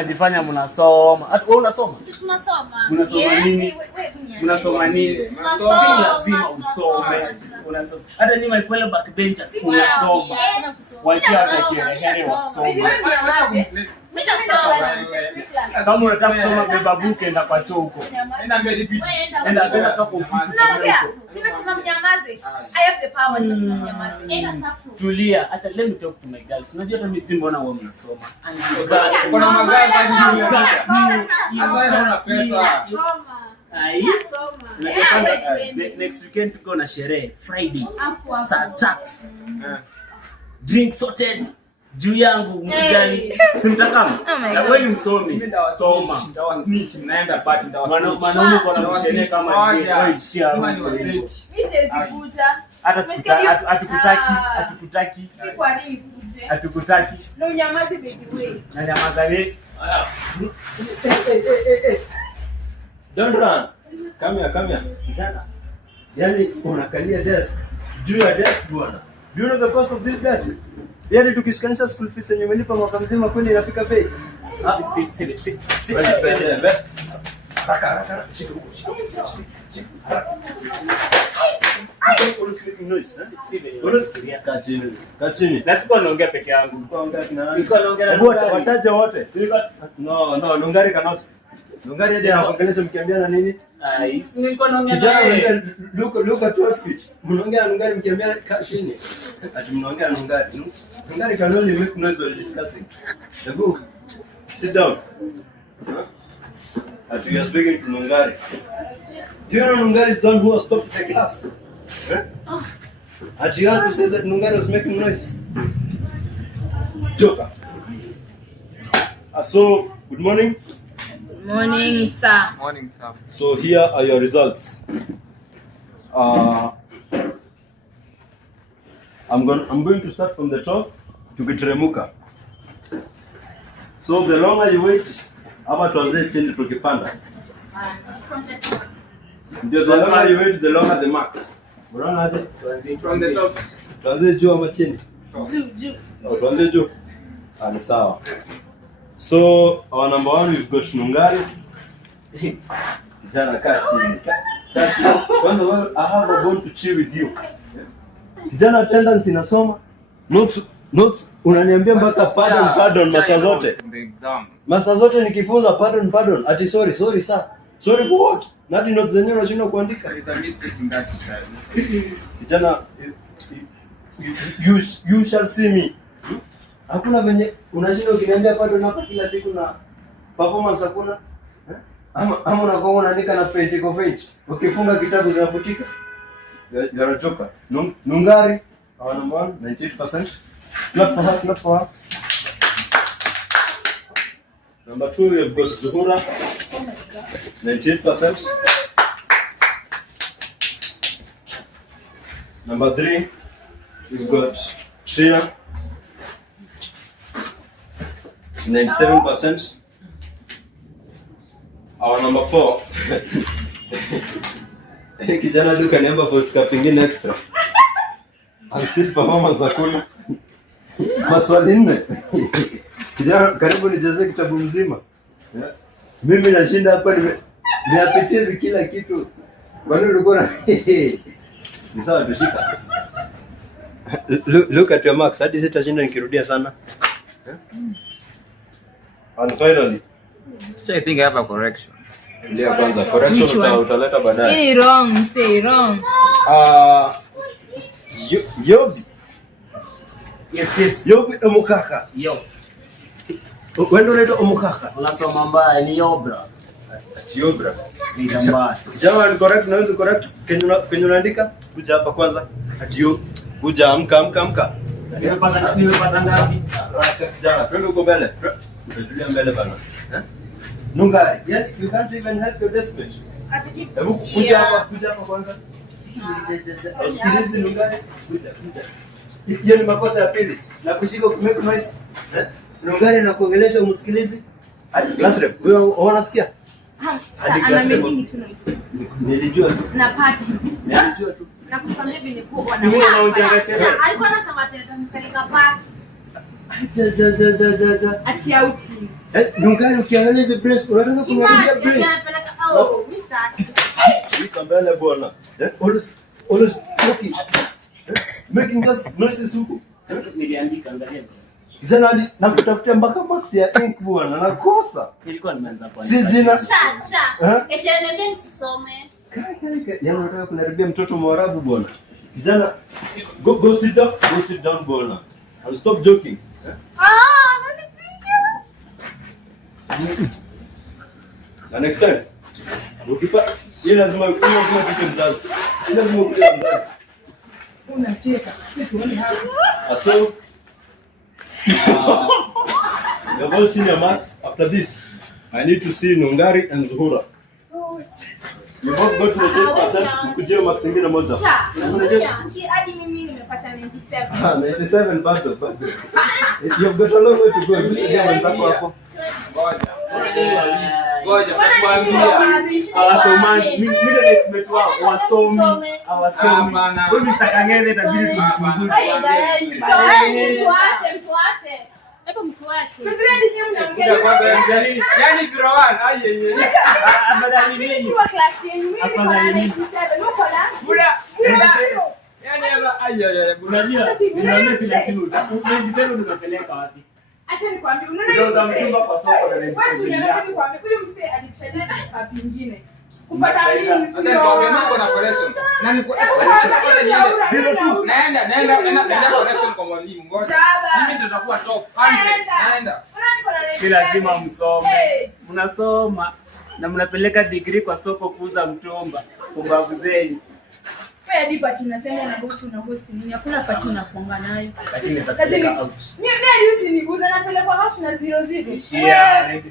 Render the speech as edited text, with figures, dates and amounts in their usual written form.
Najifanya mnasoma. Hata wewe unasoma? Sisi tunasoma. Unasoma nini? Unasoma nini? Si lazima usome. Unasoma. Hata ni my fellow backbenchers unasoma. Wacha hata kirehere wasoma. Kama unataka kusoma beba book enda kwa choo huko. Enda kwa ofisi. Nimesema mnyamaze. I have the power nimesema mnyamaze. Tulia. Acha let me talk to my girls. Unajua hata mimi mbona wao mnasoma. Kuna magari next weekend tuko na sherehe Friday saa 3. Drink sorted juu yangu msijali. Simtakama. Na wewe msomi. Soma. snitch mnaenda party Maneno kwa sherehe kama hiyo wewe ishia. Mimi siwezi kuja. Hata hatukutaki. Si kwa nini kuje? Hatukutaki. Na unyamaze baby wewe. Na nyamaza wewe. Don't run. Come here. Kijana. Yaani unakalia desk. Juu ya desk bwana. Do you know the cost of this desk? Yaani tukishikanisha school fees yenye umelipa mwaka mzima kweli inafika bei. Haraka. Shika huko. Kachini. Na siko naongea peke yangu. Niko naongea na wataja wote. No, Nungari cannot. Nungari hadi anakuongelesha mkiambiana nini? Niko naongea na look at your feet. Mnaongea Nungari mkiambiana chini. Ati mnaongea Nungari. Nungari can only make noise while discussing. Go. Sit down. Ati you are speaking to Nungari. Do you know Nungari is the one who has stopped the class? Ati you want to say that Nungari was making noise? Joker. So, good morning. Morning, sir. Morning, sir. So here are your results. I'm going to start from the top to Kiteremuka. So the longer you wait, ama tuanze chini tukipanda. From the top. The longer you wait, the longer the marks. Unaona aje? From the top. Tuanze juu ama chini? Juu. Tuanze juu. Ni sawa. So our number 1 we've got Nungari. Kijana kaa chini. Kwanza wewe I have a bone to chew with you. Kijana attendance inasoma. Notes unaniambia mpaka pardon masaa zote. The exam. Masaa zote nikifunza pardon. Ati sorry sir. Sorry for what? Nadi notes zenyewe unashindwa kuandika. There is a mistake in that child. Kijana you shall see me. Hakuna venye unashinda ukiniambia pardon hapa kila siku na performance hakuna. Ama unakuwa unaandika na pen iko fake. Ukifunga kitabu zinafutika. You are a joker. Nungari, our number 1, 98%. Clap for her. Number 2, we have got Zuhura. 98%. Number 3, we've got Trina. 97%. Our number 4. Kijana duka niamba for scaping extra. I'm still performance hakuna. Maswali 4. Kijana karibu nijaze kitabu mzima. Mimi nashinda hapa niapitizi kila kitu. Kwani ulikuwa na ni sawa tushika. Look at your marks. Hadi sitashinda nikirudia sana. And finally, So I think I have a correction. ndio kwanza correction utaleta baadaye. Any wrong, say wrong. Yobi. Yes. Yobi omukaka. Yo. Wewe ndio unaitwa omukaka. Unasoma mbaya ni Yobra. Yobra. Ni mbaya. Jamani correct na wewe correct. Kenye unaandika kuja hapa kwanza. Ati kuja amka. Nimepata ngapi? Jana twende uko mbele. Tulia mbele bana. Nungari. Yani you can't even help your deskmate. Hebu kuja hapa kwanza. Usikilize Nungari. Kuja. Hiyo ni makosa ya pili. Na kushika kumake noise. Nungari na kuongelesha umsikilize. Class rep. Wewe unasikia? Ana making it noise. Nilijua tu. Na party. Nilijua tu. Na kufanya vile kwa Alikuwa anasema tena mpeleka party. Acha. Ati outing. Nungari ukiangalia hizo brace, unataka kuniambia brace. Oh, Mr. Nikambele bwana. Always talking. Making just noises huko. Niliandika angalia. Zanadi na kutafutia mpaka box ya ink bwana, nakosa. Nilikuwa nimeanza kuandika. Si jina. Sha. Kesho niambie nisisome. Yaani unataka kunaribia mtoto Mwarabu bwana. Kijana, go sit down bwana. I'll stop joking. Na next time ukipa hii lazima kitu mzazi. Lazima ukuje mzazi. Unacheka. Tuone hapa. So you've all seen your marks. After this, I need to see Nungari and Zuhura. You both go to the 10%. Kujia marks ingine moja. Cha. Si hadi mimi nimepata 97. 97 bado. You've got a long way to go. Ndio wenzako hapo. Ngoja tukwambia. Hawasomani. Mimi ndio estimate wao wasomi. Hawasomi. Wewe Mr. Kangeze itabidi tuchunguze. Mtuache. Hebu mtuache. Kuja kwanza yani 01 aye. Afadhali mimi. Mimi wa class yenu. Mimi niko na 97. Uko na? Kula. Yani hapa aye. Unajua, niambie si lazima usiseme unapeleka wapi. Acha nikwambie, Unauza mtumba kwa soko na wewe unataka nikwambie huyu msee alitusaidia na pingine. Kupata nini? Niko na collection. Na niko naenda collection kwa mwalimu. Ngoja. Mimi tutakuwa top 100. Naenda. Si lazima msome. Mnasoma na mnapeleka degree kwa soko kuuza mtumba. Kumbavu zenu. Wewe hadi pati unasema una box una host nini? Hakuna pati unakuanga nayo. Lakini zapeleka out. Mimi hadi usiniguza napeleka house na 00. Yeah.